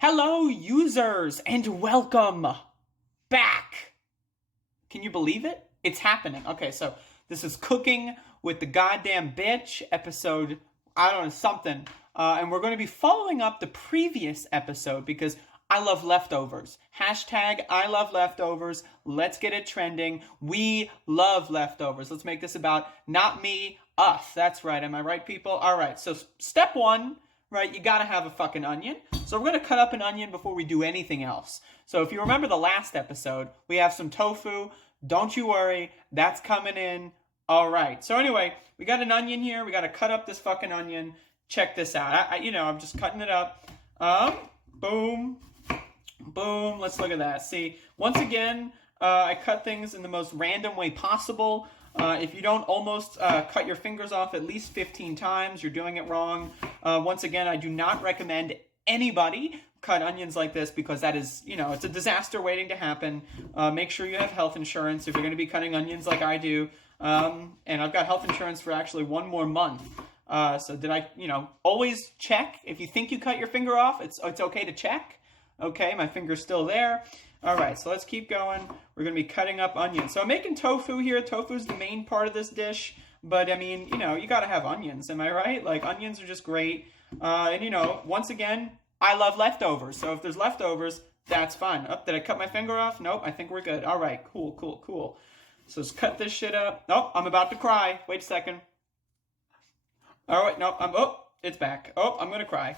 Hello, users, and welcome back. Can you believe it? It's happening. Okay, so this is Cooking with the Goddamn Bitch, episode, I don't know, something. And we're going to be following up the previous episode because I love leftovers. Hashtag I love leftovers. Let's get it trending. We love leftovers. Let's make this about not me, us. That's right. Am I right, people? All right, so step one. Right, you gotta have a fucking onion. So we're gonna cut up an onion before we do anything else. So if you remember the last episode, we have some tofu. Don't you worry, that's coming in. All right. So anyway, we got an onion here. We gotta cut up this fucking onion. Check this out. I'm just cutting it up. Boom, boom. Let's look at that. See, once again, I cut things in the most random way possible. If you don't almost cut your fingers off at least 15 times, you're doing it wrong. Once again, I do not recommend anybody cut onions like this because that is, it's a disaster waiting to happen. Make sure you have health insurance if you're going to be cutting onions like I do. And I've got health insurance for actually one more month. So did I, always check. If you think you cut your finger off, it's okay to check. Okay, my finger's still there. All right, so let's keep going. We're going to be cutting up onions. So I'm making tofu here. Tofu is the main part of this dish. But, I mean, you got to have onions. Am I right? Like, onions are just great. And, once again, I love leftovers. So if there's leftovers, that's fine. Oh, did I cut my finger off? Nope, I think we're good. All right, cool. So let's cut this shit up. Oh, I'm about to cry. Wait a second. All right, no, it's back. Oh, I'm going to cry.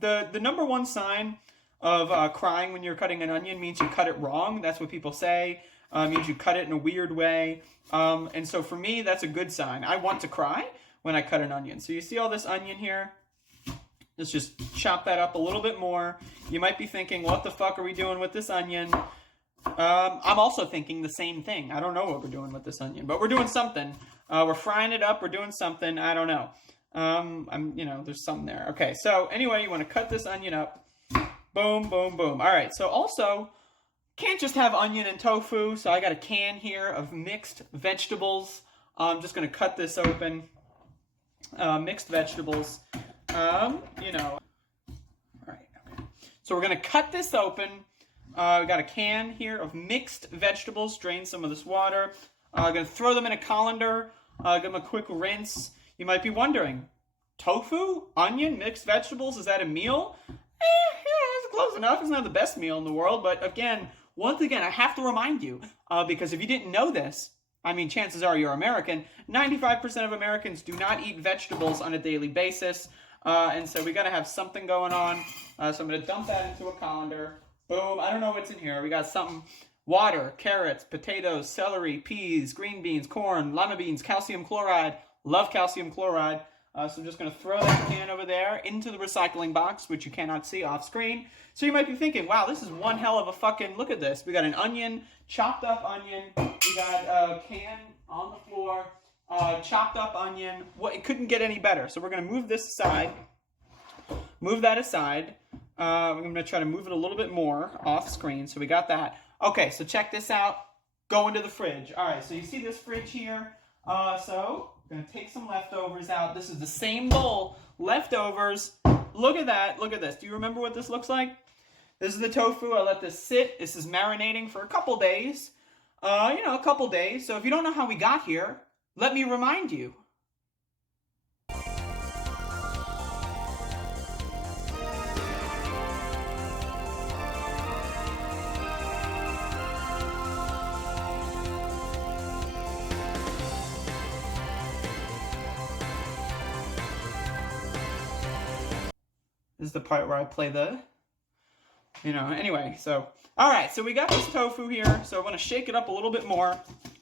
The number one sign of crying when you're cutting an onion means you cut it wrong. That's what people say. Means you cut it in a weird way. And so for me, that's a good sign. I want to cry when I cut an onion. So you see all this onion here? Let's just chop that up a little bit more. You might be thinking, what the fuck are we doing with this onion? I'm also thinking the same thing. I don't know what we're doing with this onion, but we're doing something. We're frying it up. We're doing something. I don't know. There's something there. Okay, so anyway, you want to cut this onion up. Boom, boom, boom. All right, so also, can't just have onion and tofu, so I got a can here of mixed vegetables. I'm just going to cut this open. Mixed vegetables. All right, okay. So we're going to cut this open. We got a can here of mixed vegetables. Drain some of this water. I'm going to throw them in a colander. Give them a quick rinse. You might be wondering, tofu, onion, mixed vegetables, is that a meal? It's close enough. It's not the best meal in the world, but once again, I have to remind you, because if you didn't know this, I mean, chances are you're American. 95% of Americans do not eat vegetables on a daily basis, and so we got to have something going on. So I'm going to dump that into a colander. Boom. I don't know what's in here. We got something. Water, carrots, potatoes, celery, peas, green beans, corn, lima beans, calcium chloride. Love calcium chloride. So I'm just going to throw that can over there into the recycling box, which you cannot see off screen. So you might be thinking, wow, this is one hell of a fucking, look at this. We got an onion, chopped up onion. We got a can on the floor, chopped up onion. Well, it couldn't get any better. So we're going to move this aside. Move that aside. I'm going to try to move it a little bit more off screen. So we got that. Okay, so check this out. Go into the fridge. All right, so you see this fridge here. So I'm going to take some leftovers out. This is the same bowl. Leftovers. Look at that. Look at this. Do you remember what this looks like? This is the tofu. I let this sit. This is marinating for a couple days. A couple days. So if you don't know how we got here, let me remind you. This is the part where I play anyway, so, all right, so we got this tofu here, so I want to shake it up a little bit more,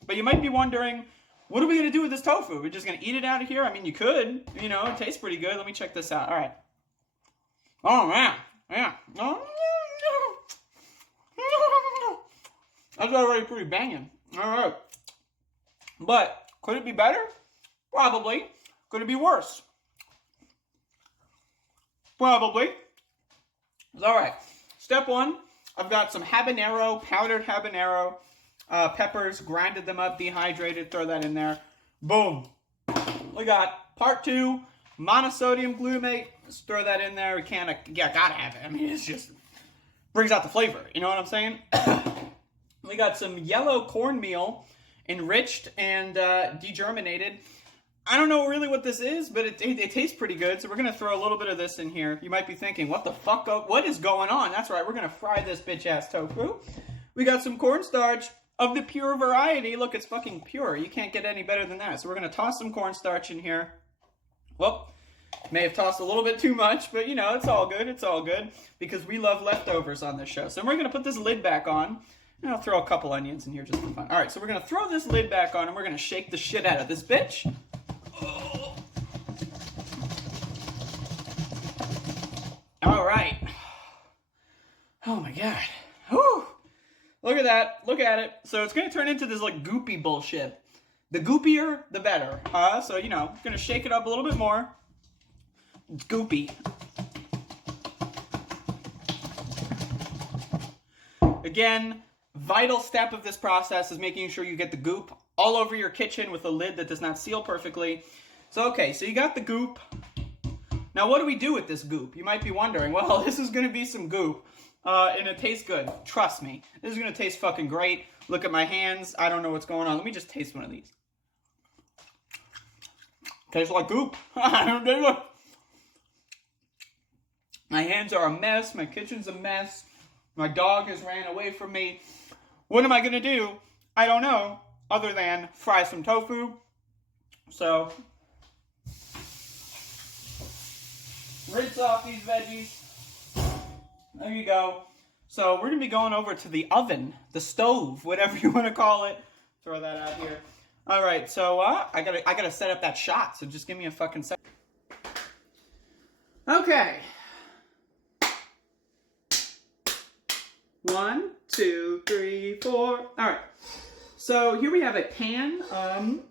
but you might be wondering, what are we going to do with this tofu? We're just going to eat it out of here? I mean, you could, it tastes pretty good. Let me check this out. All right. Oh, man, yeah. That's already pretty banging. All right. But, could it be better? Probably. Could it be worse? Probably. All right. Step one, I've got some habanero, powdered habanero, peppers, grinded them up, dehydrated, throw that in there. Boom. We got part two, monosodium glutamate, Just throw that in there. We can't, yeah, gotta have it. I mean, it's just brings out the flavor. You know what I'm saying? We got some yellow cornmeal, enriched and degerminated. I don't know really what this is, but it tastes pretty good. So we're going to throw a little bit of this in here. You might be thinking, what the fuck? What is going on? That's right. We're going to fry this bitch-ass tofu. We got some cornstarch of the pure variety. Look, it's fucking pure. You can't get any better than that. So we're going to toss some cornstarch in here. Well, may have tossed a little bit too much, but you know, it's all good. It's all good because we love leftovers on this show. So we're going to put this lid back on. And I'll throw a couple onions in here just for fun. All right, so we're going to throw this lid back on and we're going to shake the shit out of this bitch. Oh. All right. Oh my God. Whew. Look at that. Look at it. So it's going to turn into this like goopy bullshit. The goopier, the better. So, you know, going to shake it up a little bit more. It's goopy. Again, vital step of this process is making sure you get the goop all over your kitchen with a lid that does not seal perfectly. So, okay, so you got the goop. Now, what do we do with this goop? You might be wondering, well, this is going to be some goop, and it tastes good. Trust me. This is going to taste fucking great. Look at my hands. I don't know what's going on. Let me just taste one of these. Tastes like goop. My hands are a mess. My kitchen's a mess. My dog has ran away from me. What am I going to do? I don't know, other than fry some tofu. So, rinse off these veggies. There you go. So, we're going to be going over to the oven, the stove, whatever you want to call it. Throw that out here. All right, so I gotta set up that shot, so just give me a fucking sec. Okay. 1, 2, 3, 4. All right. So here we have a pan.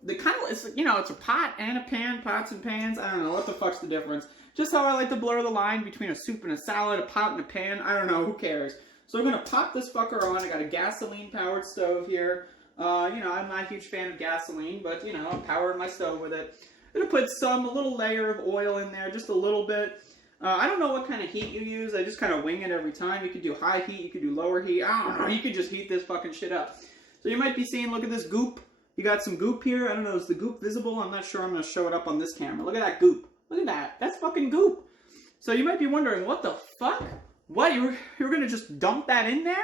The kind of, it's, you know, it's a pot and a pan, pots and pans. I don't know what the fuck's the difference. Just how I like to blur the line between a soup and a salad, a pot and a pan. I don't know, who cares? So I'm gonna pop this fucker on. I got a gasoline-powered stove here. You know, I'm not a huge fan of gasoline, but you know, I'm powering my stove with it. I'm gonna put a little layer of oil in there, just a little bit. I don't know what kind of heat you use. I just kind of wing it every time. You could do high heat, you could do lower heat. I don't know. You could just heat this fucking shit up. So you might be seeing, look at this goop. You got some goop here. I don't know, is the goop visible? I'm not sure. I'm going to show it up on this camera. Look at that goop. Look at that. That's fucking goop. So you might be wondering, what the fuck? What? You're going to just dump that in there?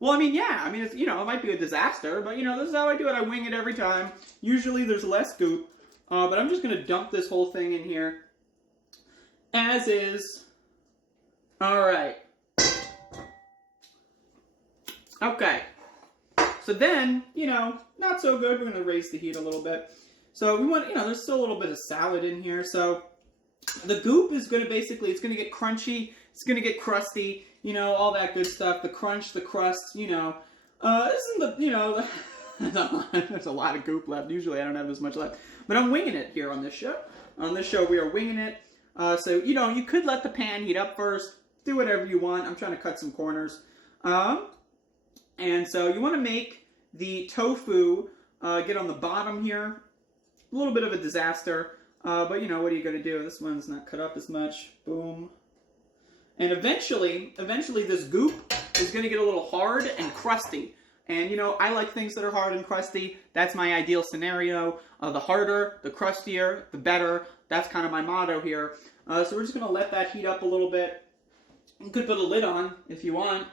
Well, I mean, yeah. I mean, it's, you know, it might be a disaster, but you know, this is how I do it. I wing it every time. Usually there's less goop, but I'm just going to dump this whole thing in here. As is. Alright. Okay. So then, you know, not so good. We're going to raise the heat a little bit. So we want, you know, there's still a little bit of salad in here. So the goop is going to basically, it's going to get crunchy. It's going to get crusty. You know, all that good stuff. The crunch, the crust, you know. This isn't the, you know, there's a lot of goop left. Usually I don't have this much left. But I'm winging it here on this show. On this show, we are winging it. So, you know, you could let the pan heat up first. Do whatever you want. I'm trying to cut some corners. And so you want to make the tofu get on the bottom here. A little bit of a disaster. But, you know, what are you going to do? This one's not cut up as much. Boom. And eventually this goop is going to get a little hard and crusty. And, you know, I like things that are hard and crusty. That's my ideal scenario. The harder, the crustier, the better. That's kind of my motto here. So we're just going to let that heat up a little bit. You could put a lid on if you want.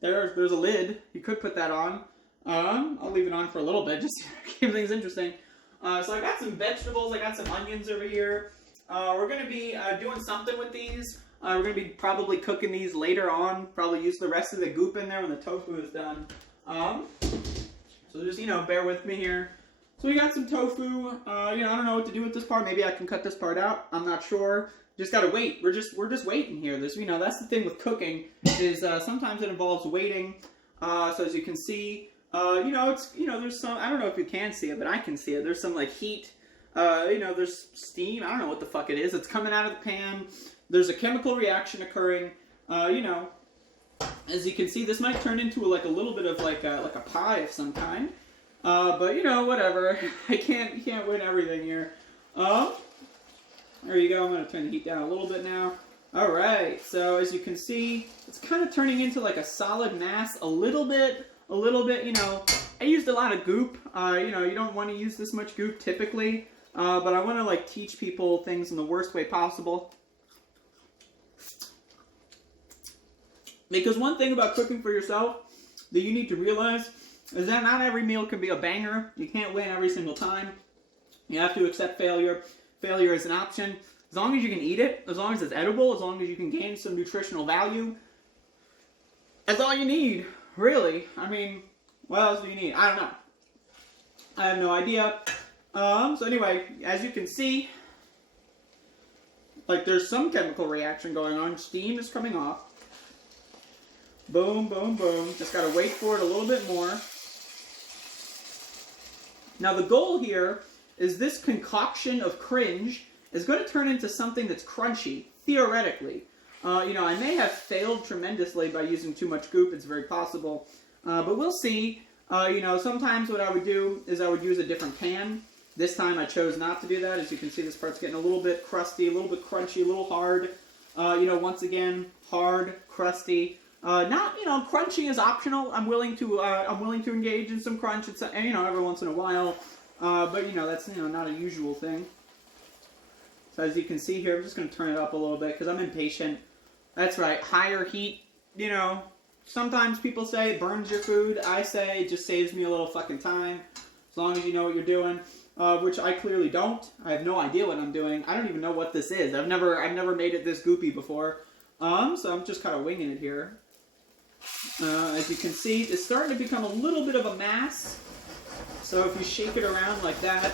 There's a lid. You could put that on. I'll leave it on for a little bit just to keep things interesting. So I got some vegetables. I got some onions over here. We're going to be doing something with these. We're going to be probably cooking these later on. Probably use the rest of the goop in there when the tofu is done. So just, you know, bear with me here. So we got some tofu. You know, I don't know what to do with this part. Maybe I can cut this part out. I'm not sure. Just gotta wait. We're just waiting here. This, you know, that's the thing with cooking is sometimes it involves waiting. So as you can see, you know, it's, you know, there's some. I don't know if you can see it, but I can see it. There's some like heat. You know, there's steam. I don't know what the fuck it is. It's coming out of the pan. There's a chemical reaction occurring. You know, as you can see, this might turn into like a little bit of like a pie of some kind. But you know, whatever. You can't win everything here. There you go. I'm going to turn the heat down a little bit now. All right. So as you can see, it's kind of turning into like a solid mass a little bit, you know. I used a lot of goop. You know, you don't want to use this much goop typically, but I want to like teach people things in the worst way possible. Because one thing about cooking for yourself that you need to realize is that not every meal can be a banger. You can't win every single time. You have to accept failure. Failure is an option. As long as you can eat it, as long as it's edible, as long as you can gain some nutritional value, that's all you need, really. I mean, what else do you need? I don't know. I have no idea. So anyway, as you can see, like there's some chemical reaction going on. Steam is coming off. Boom, boom, boom. Just gotta wait for it a little bit more. Now the goal here is this concoction of cringe is going to turn into something that's crunchy, theoretically. You know, I may have failed tremendously by using too much goop. It's very possible. But we'll see. You know, sometimes what I would do is I would use a different pan. This time I chose not to do that. As you can see, this part's getting a little bit crusty, a little bit crunchy, a little hard. You know, once again, hard, crusty. Not, you know, crunching is optional. I'm willing to engage in some crunch. It's, you know, every once in a while. But, you know, that's, you know, not a usual thing. So as you can see here, I'm just going to turn it up a little bit because I'm impatient. That's right, higher heat, you know, sometimes people say it burns your food. I say it just saves me a little fucking time, as long as you know what you're doing, which I clearly don't. I have no idea what I'm doing. I don't even know what this is. I've never made it this goopy before. So I'm just kind of winging it here. As you can see, it's starting to become a little bit of a mass. So if you shake it around like that,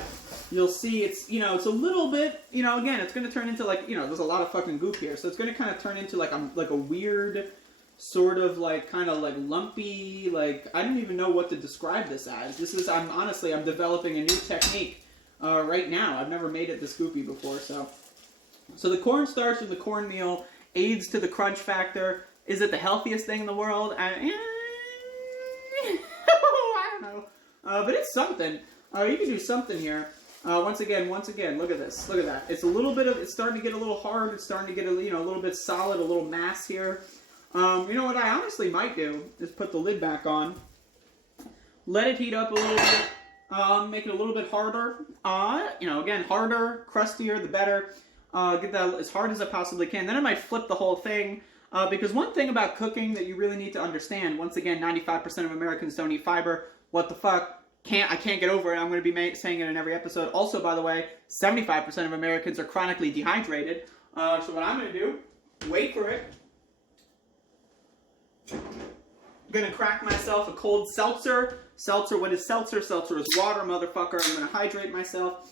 you'll see it's, you know, it's a little bit, you know, again, it's going to turn into like, you know, there's a lot of fucking goop here. So it's going to kind of turn into like a weird sort of like kind of like lumpy, like, I don't even know what to describe this as. This is, I'm developing a new technique right now. I've never made it this goopy before. So the cornstarch and the cornmeal aids to the crunch factor. Is it the healthiest thing in the world? I don't know. But it's something. You can do something here. Once again, look at this. Look at that. It's a little bit of, it's starting to get a little hard. It's starting to get a, you know, a little bit solid, a little mass here. You know what I honestly might do is put the lid back on. Let it heat up a little bit. Make it a little bit harder. You know, again, harder, crustier, the better. Get that as hard as I possibly can. Then I might flip the whole thing. Because one thing about cooking that you really need to understand, once again, 95% of Americans don't eat fiber. What the fuck? I can't get over it. I'm going to be saying it in every episode. Also, by the way, 75% of Americans are chronically dehydrated. So what I'm going to do, wait for it. I'm going to crack myself a cold seltzer. Seltzer, what is seltzer? Seltzer is water, motherfucker. I'm going to hydrate myself.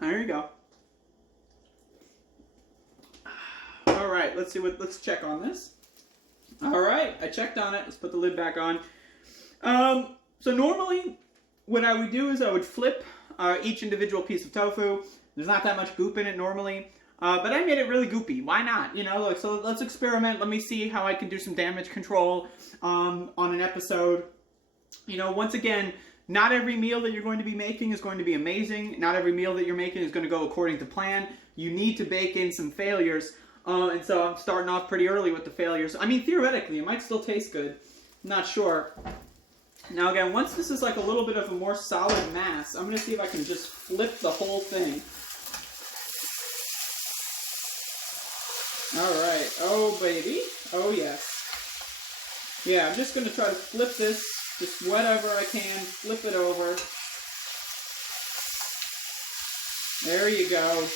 There you go. All right, let's check on this. All right, I checked on it. Let's put the lid back on. So normally, what I would do is I would flip each individual piece of tofu. There's not that much goop in it normally, but I made it really goopy. Why not? You know, like, so let's experiment. Let me see how I can do some damage control on an episode. You know, once again, not every meal that you're going to be making is going to be amazing. Not every meal that you're making is going to go according to plan. You need to bake in some failures. And so I'm starting off pretty early with the failures. I mean, theoretically, it might still taste good. I'm not sure. Now again, once this is like a little bit of a more solid mass, I'm going to see if I can just flip the whole thing. Alright. Oh, baby. Oh, yes. Yeah, I'm just going to try to flip this. Just whatever I can. Flip it over. There you go.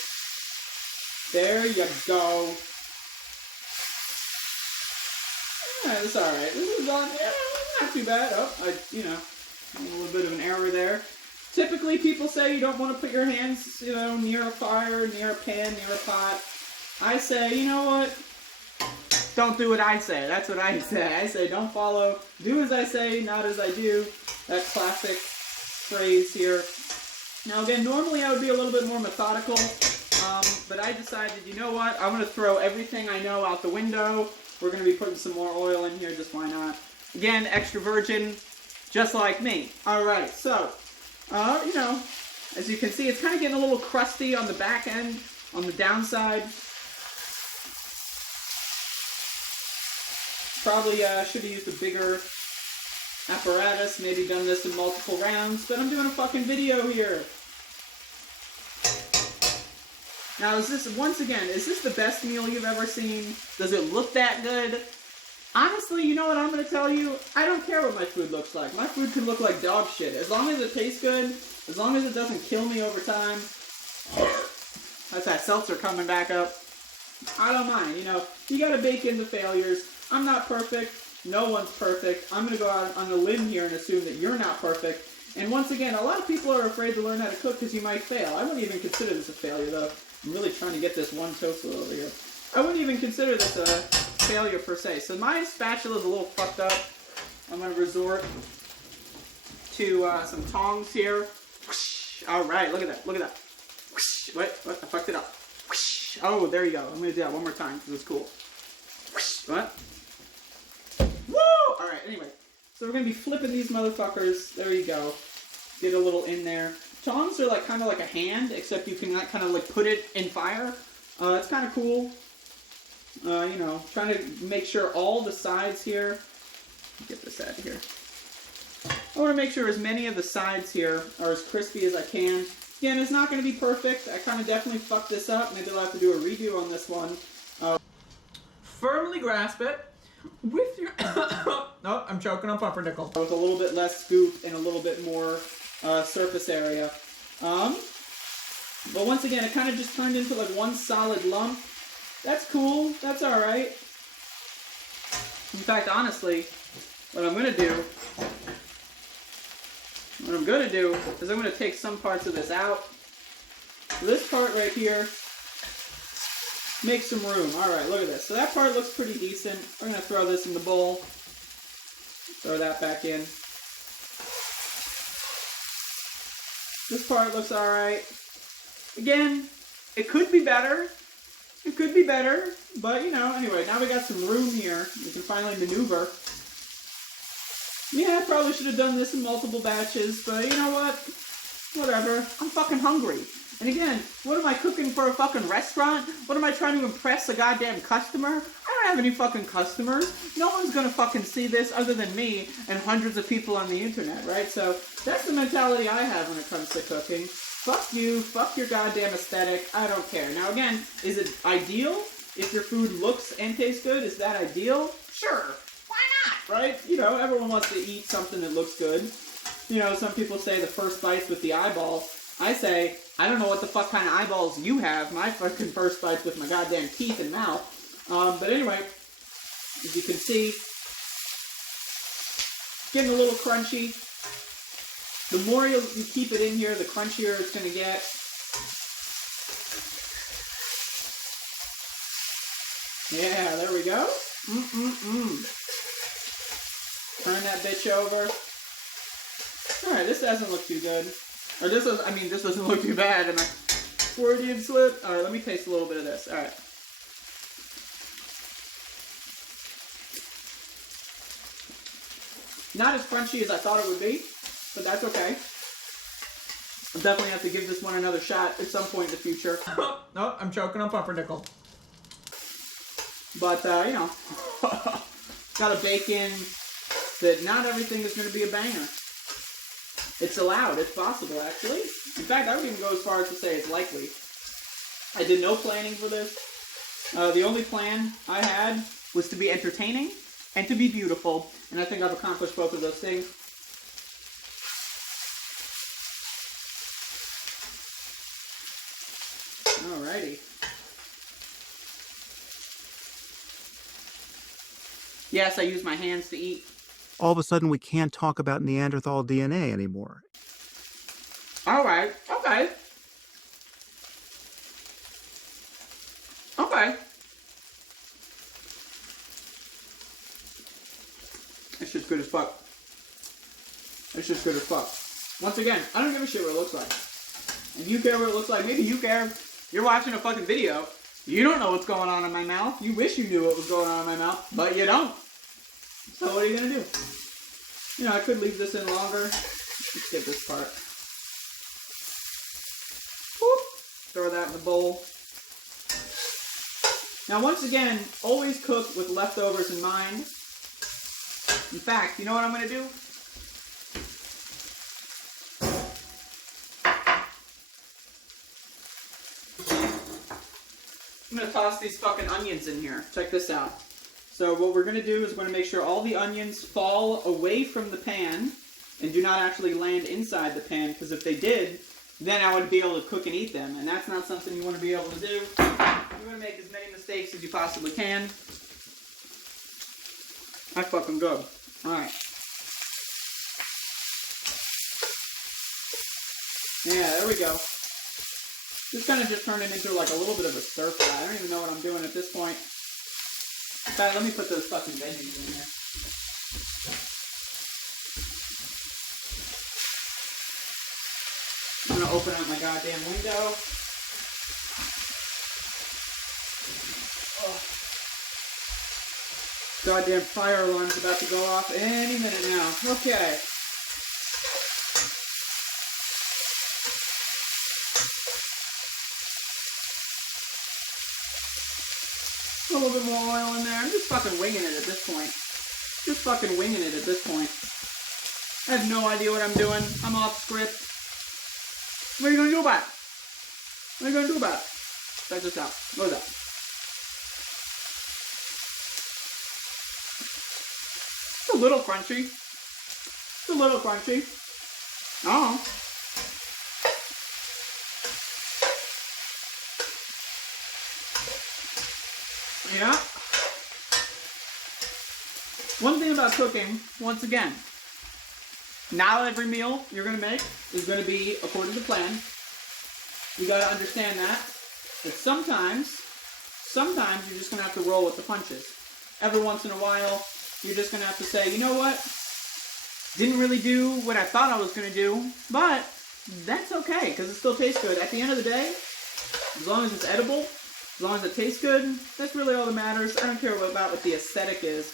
There you go. Yeah, it's alright. This is on, yeah, not too bad. Oh, you know, a little bit of an error there. Typically, people say you don't want to put your hands, you know, near a fire, near a pan, near a pot. I say, you know what? Don't do what I say. That's what I say. I say don't follow. Do as I say, not as I do. That classic phrase here. Now again, normally I would be a little bit more methodical, but I decided, you know what? I'm going to throw everything I know out the window. We're going to be putting some more oil in here, just why not? Again, extra virgin. just like me. Alright, so, you know, as you can see, it's kind of getting a little crusty on the back end, on the downside. Probably should have used a bigger apparatus, maybe done this in multiple rounds, but I'm doing a fucking video here. Now, is this, once again, is this the best meal you've ever seen? Does it look that good? Honestly, you know what I'm going to tell you? I don't care what my food looks like. My food can look like dog shit. As long as it tastes good, as long as it doesn't kill me over time. That's that seltzer coming back up. I don't mind, you know. You got to bake in the failures. I'm not perfect. No one's perfect. I'm going to go out on a limb here and assume that you're not perfect. And once again, a lot of people are afraid to learn how to cook because you might fail. I wouldn't even consider this a failure, though. I'm really trying to get this one tofu over here. I wouldn't even consider this a failure per se. So my spatula is a little fucked up. I'm going to resort to some tongs here. All right, look at that. Look at that. What? I fucked it up. Oh, there you go. I'm going to do that one more time because it's cool. What? Woo! All right, anyway. So we're going to be flipping these motherfuckers. There you go. Get a little in there. Tongs are like kind of like a hand, except you can like, kind of like put it in fire. It's kind of cool. You know, trying to make sure all the sides here. Get this out of here. I want to make sure as many of the sides here are as crispy as I can. Again, it's not going to be perfect. I kind of definitely fucked this up. Maybe I'll have to do a redo on this one. Firmly grasp it with your... Oh, I'm choking on pumpernickel. With a little bit less scoop and a little bit more surface area. But once again, it kind of just turned into like one solid lump. That's cool. That's alright. In fact, honestly, what I'm going to do is I'm going to take some parts of this out. This part right here, make some room. Alright, look at this. So that part looks pretty decent. We're going to throw this in the bowl. Throw that back in. This part looks alright. Again, it could be better. It could be better. But, you know, anyway, now we got some room here. We can finally maneuver. Yeah, I probably should have done this in multiple batches, but you know what? Whatever. I'm fucking hungry. And again, what am I cooking for a fucking restaurant? What am I trying to impress a goddamn customer? I don't have any fucking customers. No one's gonna fucking see this other than me and hundreds of people on the internet, right? So that's the mentality I have when it comes to cooking. Fuck you, fuck your goddamn aesthetic, I don't care. Now again, is it ideal? If your food looks and tastes good, is that ideal? Sure. Right? You know, everyone wants to eat something that looks good. You know, some people say the first bite's with the eyeball. I say, I don't know what the fuck kind of eyeballs you have. My fucking first bite's with my goddamn teeth and mouth. But anyway, as you can see, it's getting a little crunchy. The more you keep it in here, the crunchier it's going to get. Yeah, there we go. Turn that bitch over. Alright, this doesn't look too good. Or this doesn't look too bad. Am I Freudian slip? Alright, let me taste a little bit of this. Alright. Not as crunchy as I thought it would be, but that's okay. I'll definitely have to give this one another shot at some point in the future. Oh, I'm choking on pumpernickel. But, you know, gotta bake in that not everything is going to be a banger. It's allowed. It's possible, actually. In fact, I would even go as far as to say it's likely. I did no planning for this. The only plan I had was to be entertaining and to be beautiful, and I think I've accomplished both of those things. Alrighty. Yes, I use my hands to eat. All of a sudden, we can't talk about Neanderthal DNA anymore. Alright, okay. Okay. It's just good as fuck. It's just good as fuck. Once again, I don't give a shit what it looks like. If you care what it looks like, maybe you care. You're watching a fucking video. You don't know what's going on in my mouth. You wish you knew what was going on in my mouth, but you don't. So what are you gonna do? You know, I could leave this in longer. Let's skip this part. Whoop. Throw that in the bowl. Now, once again, always cook with leftovers in mind. In fact, you know what I'm going to do? I'm going to toss these fucking onions in here. Check this out. So what we're going to do is we're going to make sure all the onions fall away from the pan and do not actually land inside the pan, because if they did, then I would be able to cook and eat them, and that's not something you want to be able to do. You want to make as many mistakes as you possibly can. That's fucking good. Alright. Yeah, there we go. Just kind of just turn it into like a little bit of a stir fry. I don't even know what I'm doing at this point. In fact, let me put those fucking veggies in there. I'm gonna open up my goddamn window. Oh. Goddamn fire alarm's about to go off any minute now. Okay. A little bit more oil in there. I'm just fucking winging it at this point. Just fucking winging it at this point. I have no idea what I'm doing. I'm off script. What are you gonna do about it? What are you gonna do about it? Check this out. Look at that. It's a little crunchy. It's a little crunchy. Oh. Yeah. One thing about cooking, once again, not every meal you're going to make is going to be according to plan. You got to understand that. But sometimes you're just going to have to roll with the punches. Every once in a while, you're just going to have to say, you know what? Didn't really do what I thought I was going to do, but that's okay, because it still tastes good. At the end of the day, as long as it's edible, as long as it tastes good, that's really all that matters. I don't care about what the aesthetic is.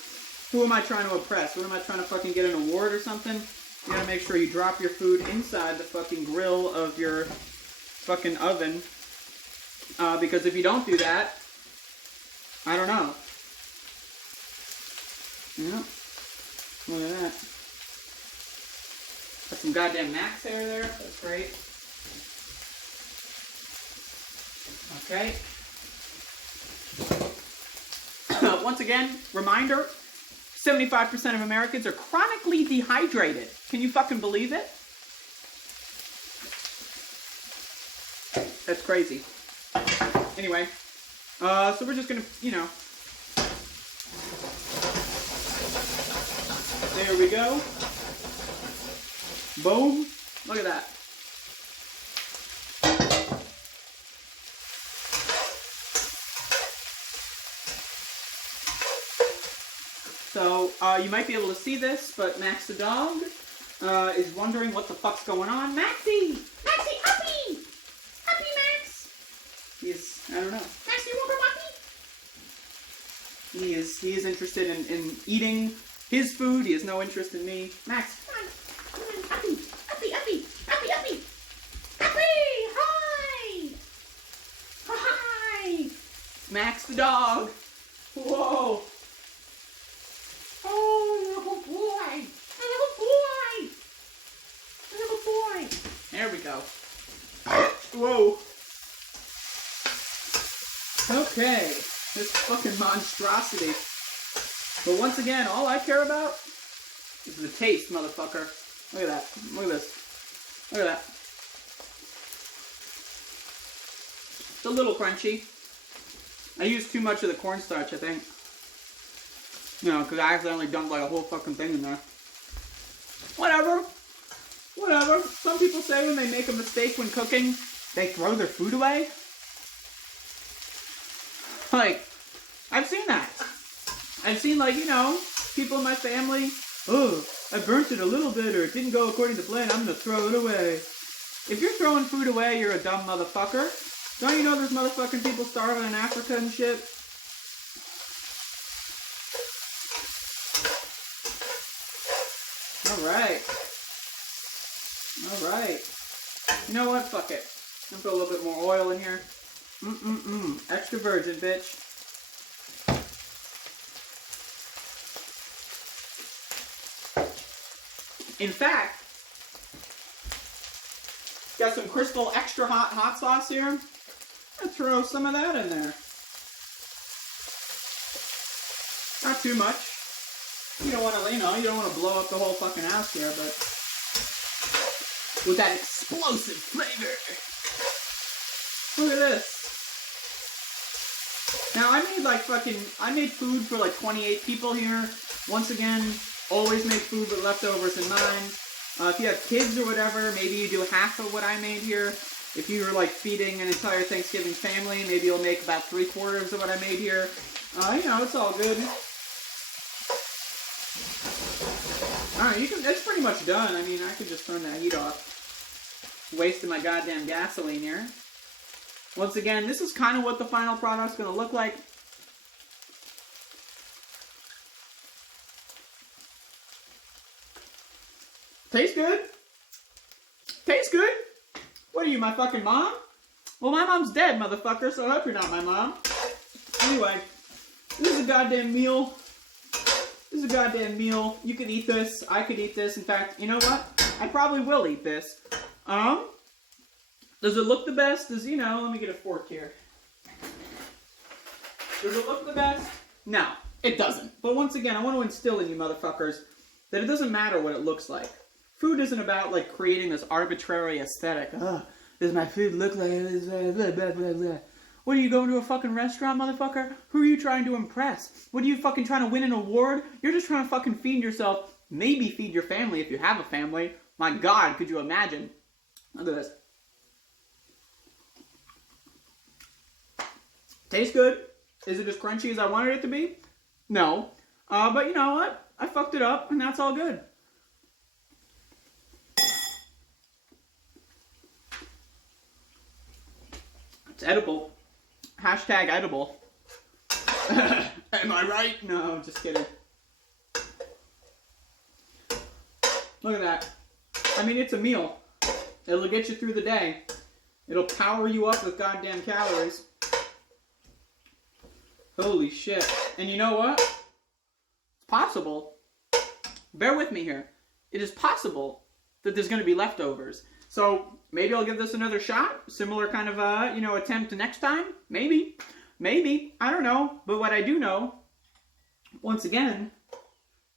Who am I trying to impress? Who am I trying to fucking get an award or something? You gotta make sure you drop your food inside the fucking grill of your fucking oven. Because if you don't do that, I don't know. Yeah. Look at that. Got some goddamn Max hair there. That's great. Okay. Once again, reminder, 75% of Americans are chronically dehydrated. Can you fucking believe it? That's crazy. Anyway, so we're just gonna, you know. There we go. Boom. Look at that. So, you might be able to see this, but Max the dog is wondering what the fuck's going on. Maxie! Maxie, uppy! Uppy, Max! I don't know. Max, you want a puppy? He is interested in eating his food. He has no interest in me. Max, come on. Come on, uppy! Uppy, uppy! Uppy, uppy! Uppy! Hi! Hi! Max the dog! Whoa! There we go. Whoa. Okay. This fucking monstrosity. But once again, all I care about is the taste, motherfucker. Look at that. Look at this. Look at that. It's a little crunchy. I used too much of the cornstarch, I think. You know, because I accidentally dumped like a whole fucking thing in there. Whatever. Whatever. Some people say when they make a mistake when cooking, they throw their food away. Like, I've seen that. I've seen, like, you know, people in my family, oh, I burnt it a little bit or it didn't go according to plan, I'm going to throw it away. If you're throwing food away, you're a dumb motherfucker. Don't you know there's motherfucking people starving in Africa and shit? Alright. Alright. You know what? Fuck it. I'm gonna put a little bit more oil in here. Extra virgin, bitch. In fact, got some Crystal extra hot sauce here. Let's throw some of that in there. Not too much. You don't want to, you don't want to blow up the whole fucking house here, but with that explosive flavor. Look at this. Now I made food for like 28 people here. Once again, always make food with leftovers in mind. If you have kids or whatever, maybe you do half of what I made here. If you were like feeding an entire Thanksgiving family, maybe you'll make about 3/4 of what I made here. It's all good. Alright, it's pretty much done. I mean, I could just turn that heat off. Wasting my goddamn gasoline here. Once again, this is kind of what the final product's going to look like. Tastes good. Tastes good. What are you, my fucking mom? Well, my mom's dead, motherfucker, so I hope you're not my mom. Anyway, this is a goddamn meal. This is a goddamn meal. You can eat this. I could eat this. In fact, you know what? I probably will eat this. Does it look the best? Let me get a fork here. Does it look the best? No, it doesn't. But once again, I want to instill in you motherfuckers that it doesn't matter what it looks like. Food isn't about, like, creating this arbitrary aesthetic. Does my food look like this? Blah, blah, blah, blah. What, are you going to a fucking restaurant, motherfucker? Who are you trying to impress? What, are you fucking trying to win an award? You're just trying to fucking feed yourself. Maybe feed your family if you have a family. My God, could you imagine? Look at this. Tastes good. Is it as crunchy as I wanted it to be? No. But you know what? I fucked it up, and that's all good. It's edible. Hashtag edible. Am I right? No, just kidding. Look at that. I mean, it's a meal. It'll get you through the day. It'll power you up with goddamn calories. Holy shit. And you know what? It's possible. Bear with me here. It is possible that there's going to be leftovers. So maybe I'll give this another shot. Similar kind of, attempt next time. Maybe. Maybe. I don't know. But what I do know, once again,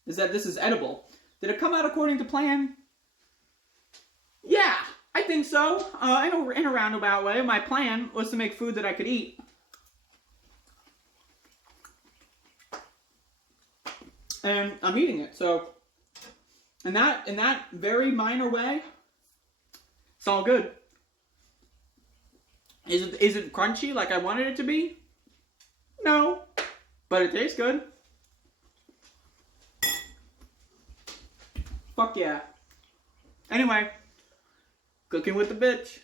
is that this is edible. Did it come out according to plan? Yeah, I think so. In a roundabout way. My plan was to make food that I could eat. And I'm eating it. So, in that very minor way, it's all good. Is it crunchy like I wanted it to be? No. But it tastes good. Fuck yeah. Anyway, cooking with the bitch.